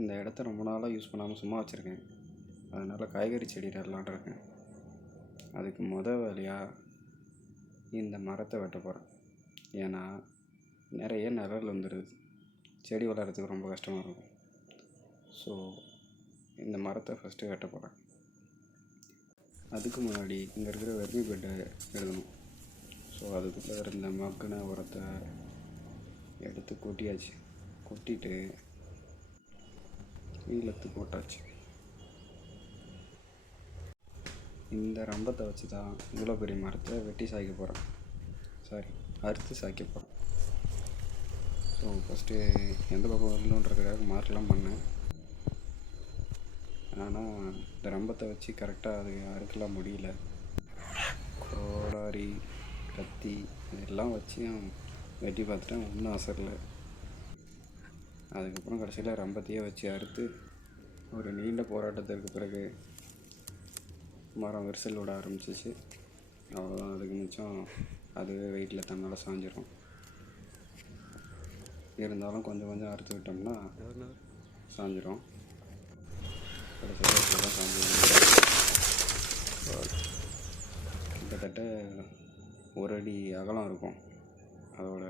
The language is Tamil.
இந்த இடத்த ரொம்ப நாளாக யூஸ் பண்ணாமல் சும்மா வச்சுருக்கேன். அதனால் காய்கறி செடி நடலான்னு இருக்கேன். அதுக்கு வேலையாக இந்த மரத்தை வெட்ட போகிறேன். ஏன்னா நிறைய நிழல் வந்துடுது, செடி வளர்கிறதுக்கு ரொம்ப கஷ்டமாக இருக்கும். ஸோ இந்த மரத்தை ஃபஸ்ட்டு வெட்ட போகிறேன். அதுக்கு முன்னாடி இங்கே இருக்கிற வெர்மி பெட்டை எழுதணும். ஸோ அதுக்குள்ளே இருந்த மக்கின உரத்தை எடுத்து கொட்டியாச்சு. கொட்டிட்டு ஈழத்து போட்டாச்சு. இந்த ரம்பத்தை வச்சு தான் இவ்வளோ பெரிய மரத்தை வெட்டி சாய்க்க போகிறேன். அறுத்து சாய்க்க போகிறேன். ஸோ ஃபஸ்ட்டு எந்த பக்கம் வரணுன்றதுக்காக மார்க்லாம் பண்ணேன். ஆனால் இந்த ரம்பத்தை வச்சு கரெக்டாக அது அறுக்கலாம் முடியல. கோடாரி, கத்தி இதெல்லாம் வச்சு வெட்டி பார்த்துட்டேன், ஒன்றும் அசரலை. அதுக்கப்புறம் கடைசியில் ரம்பத்தையே வச்சு அறுத்து ஒரு நீண்ட போராட்டத்திற்கு பிறகு மரம் விரிசல் விட ஆரம்பிச்சிச்சு. அவ்வளோதான், அதுக்கு மிச்சம் அதுவே வெயிட்டில் தன்னால் சாஞ்சிரும். இருந்தாலும் கொஞ்சம் கொஞ்சம் அறுத்து விட்டோம்னா சாஞ்சிரும். கடைசியில் தான் சாஞ்சிடும். கிட்டத்தட்ட 1 அடி அகலம் இருக்கும் அதோட